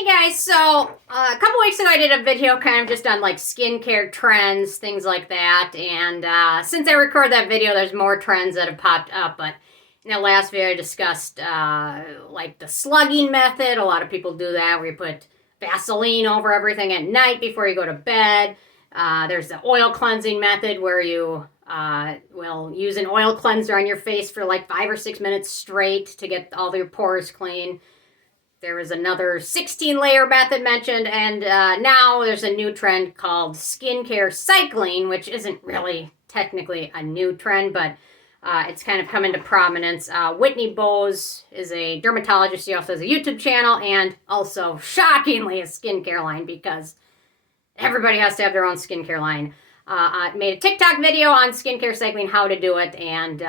Hey guys, so a couple weeks ago I did a video kind of just on like skincare trends, things like that, and since I recorded that video there's more trends that have popped up, but in the last video I discussed like the slugging method. A lot of people do that where you put Vaseline over everything at night before you go to bed. There's the oil cleansing method where you will use an oil cleanser on your face for like 5 or 6 minutes straight to get all your pores clean. There was another 16-layer method mentioned, and now there's a new trend called skincare cycling, which isn't really technically a new trend, but it's kind of come into prominence. Whitney Bowes is a dermatologist. She also has a YouTube channel and also, shockingly, a skincare line because everybody has to have their own skincare line. I made a TikTok video on skincare cycling, how to do it, and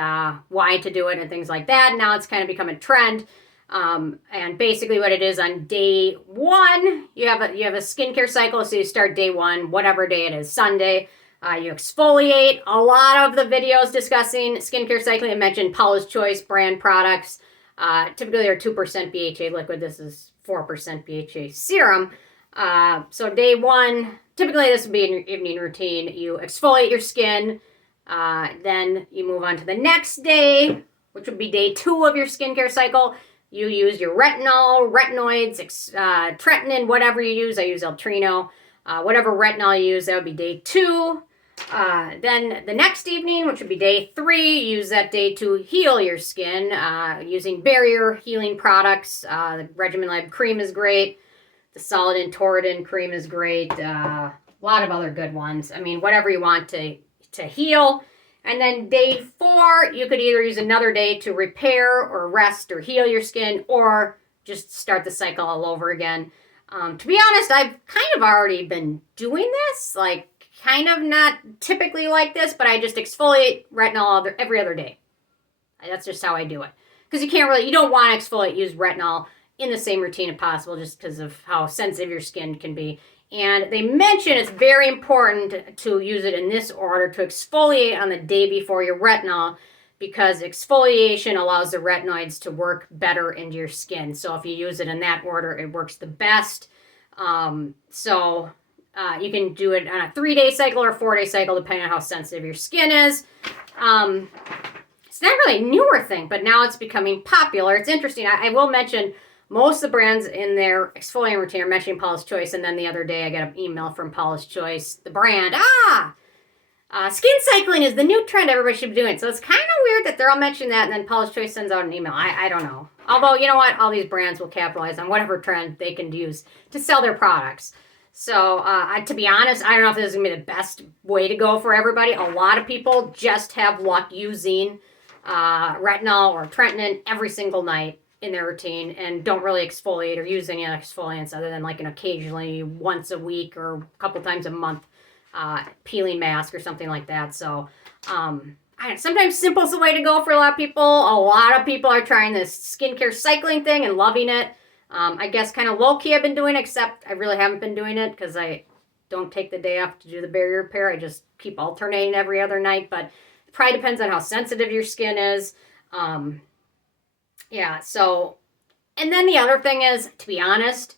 why to do it, and things like that. Now it's kind of become a trend. And basically what it is, on day one, you have a skincare cycle. So you start day one, whatever day it is, Sunday. You exfoliate. A lot of the videos discussing skincare cycling, I mentioned Paula's Choice brand products. Typically they're 2% BHA liquid. This is 4% BHA serum. So day one, typically this would be in your evening routine. You exfoliate your skin. Then you move on to the next day, which would be day two of your skincare cycle. You use your retinol, retinoids, tretinoin, whatever you use. I use Altreno. Whatever retinol you use, that would be day two. Then the next evening, which would be day three, you use that day to heal your skin using barrier healing products. The Regimen Lab cream is great. The Solidin Toradin cream is great. A lot of other good ones. I mean, whatever you want to heal. And then day four, you could either use another day to repair or rest or heal your skin, or just start the cycle all over again. To be honest, I've kind of already been doing this, like kind of not typically like this, but I just exfoliate retinol every other day. That's just how I do it. Because you don't want to exfoliate, use retinol in the same routine if possible, just because of how sensitive your skin can be. And they mention it's very important to use it in this order, to exfoliate on the day before your retinol, because exfoliation allows the retinoids to work better into your skin. So if you use it in that order, it works the best. You can do it on a 3-day cycle or a 4-day cycle, depending on how sensitive your skin is. It's not really a newer thing, but now it's becoming popular. It's interesting. I will mention most of the brands in their exfoliating routine are mentioning Paula's Choice, and then the other day I got an email from Paula's Choice, the brand. Skin cycling is the new trend everybody should be doing. So it's kind of weird that they're all mentioning that, and then Paula's Choice sends out an email. I don't know. Although, you know what? All these brands will capitalize on whatever trend they can use to sell their products. So, to be honest, I don't know if this is going to be the best way to go for everybody. A lot of people just have luck using retinol or tretinoin every single night in their routine and don't really exfoliate or use any exfoliants other than like an occasionally once a week or a couple times a month peeling mask or something like that. So sometimes simple is the way to go for a lot of people. A lot of people are trying this skincare cycling thing and loving it. I guess kind of low-key I've been doing it, except I really haven't been doing it because I don't take the day off to do the barrier repair. I just keep alternating every other night, but it probably depends on how sensitive your skin is. And then the other thing is, to be honest,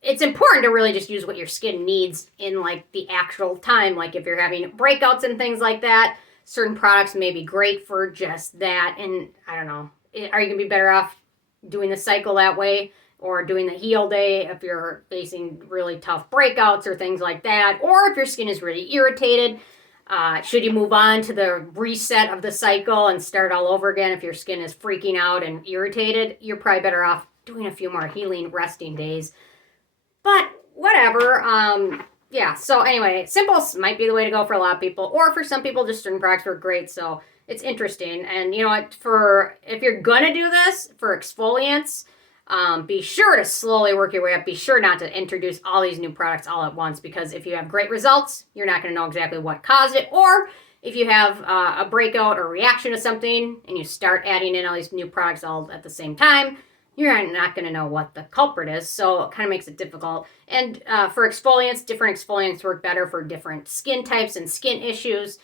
it's important to really just use what your skin needs in like the actual time. Like if you're having breakouts and things like that, certain products may be great for just that. And I don't know, are you going to be better off doing the cycle that way or doing the heal day if you're facing really tough breakouts or things like that? Or if your skin is really irritated, should you move on to the reset of the cycle and start all over again? If your skin is freaking out and irritated, you're probably better off doing a few more healing, resting days. But whatever. So anyway, simple might be the way to go for a lot of people. Or for some people, just certain products work great. So it's interesting. And you know what? If you're going to do this for exfoliants, be sure to slowly work your way up. Be sure not to introduce all these new products all at once, because if you have great results, you're not going to know exactly what caused it. Or if you have a breakout or reaction to something and you start adding in all these new products all at the same time, you're not going to know what the culprit is. So it kind of makes it difficult. And for exfoliants, different exfoliants work better for different skin types and skin issues.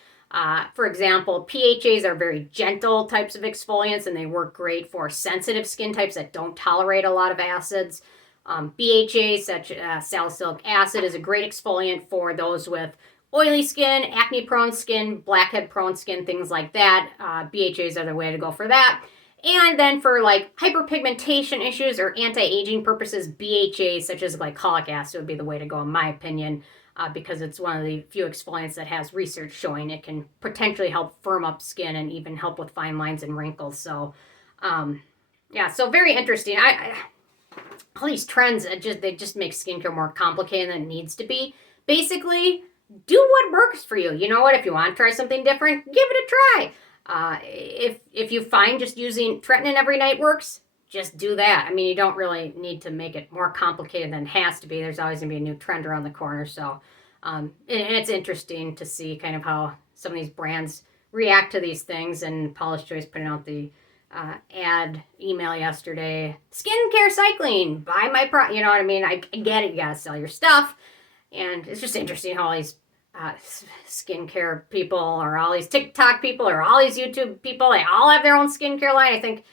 For example, PHAs are very gentle types of exfoliants, and they work great for sensitive skin types that don't tolerate a lot of acids. BHA, such as salicylic acid, is a great exfoliant for those with oily skin, acne-prone skin, blackhead-prone skin, things like that. BHAs are the way to go for that. And then for like hyperpigmentation issues or anti-aging purposes, BHAs such as glycolic acid would be the way to go in my opinion, because it's one of the few exfoliants that has research showing it can potentially help firm up skin and even help with fine lines and wrinkles. So, yeah, so very interesting. All these trends, they just make skincare more complicated than it needs to be. Basically, do what works for you. You know what? If you want to try something different, give it a try. If you find just using tretinoin every night works, just do that. I mean, you don't really need to make it more complicated than it has to be. There's always going to be a new trend around the corner. So, and it's interesting to see kind of how some of these brands react to these things. And Paula's Choice putting out the ad email yesterday, skincare cycling, buy my product. You know what I mean? I get it. You got to sell your stuff. And it's just interesting how all these skincare people or all these TikTok people or all these YouTube people, they all have their own skincare line. I think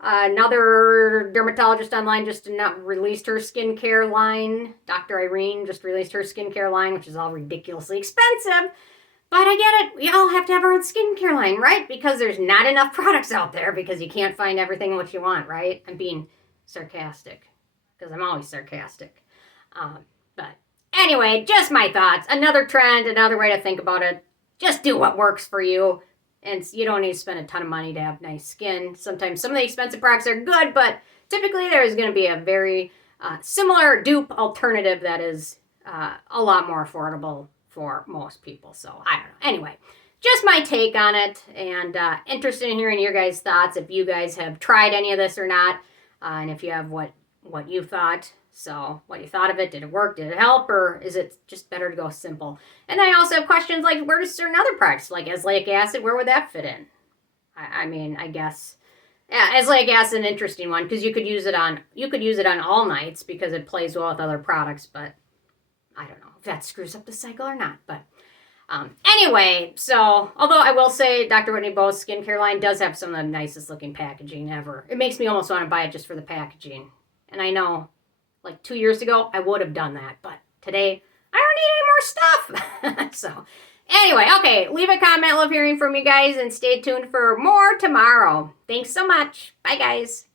another dermatologist online just released her skincare line. Dr. Irene just released her skincare line, which is all ridiculously expensive. But I get it. We all have to have our own skincare line, right? Because there's not enough products out there because you can't find everything what you want, right? I'm being sarcastic because I'm always sarcastic. But anyway, just my thoughts. Another trend, another way to think about it. Just do what works for you. And you don't need to spend a ton of money to have nice skin. Sometimes some of the expensive products are good, but typically there is going to be a very similar dupe alternative that is a lot more affordable for most people. So I don't know. Anyway, just my take on it, and interested in hearing your guys' thoughts if you guys have tried any of this or not, and if you have what you thought. So what you thought of it, did it work, did it help, or is it just better to go simple? And I also have questions like, where does certain other products like azelaic acid, where would that fit in? I mean, I guess azelaic acid, an interesting one, because you could use it on all nights because it plays well with other products, but I don't know if that screws up the cycle or not. But anyway, so although I will say Dr. Whitney Bowes skincare line does have some of the nicest looking packaging ever. It makes me almost want to buy it just for the packaging. And I know like 2 years ago I would have done that, but today I don't need any more stuff. So anyway, okay, leave a comment. Love hearing from you guys, and stay tuned for more tomorrow. Thanks so much. Bye, guys.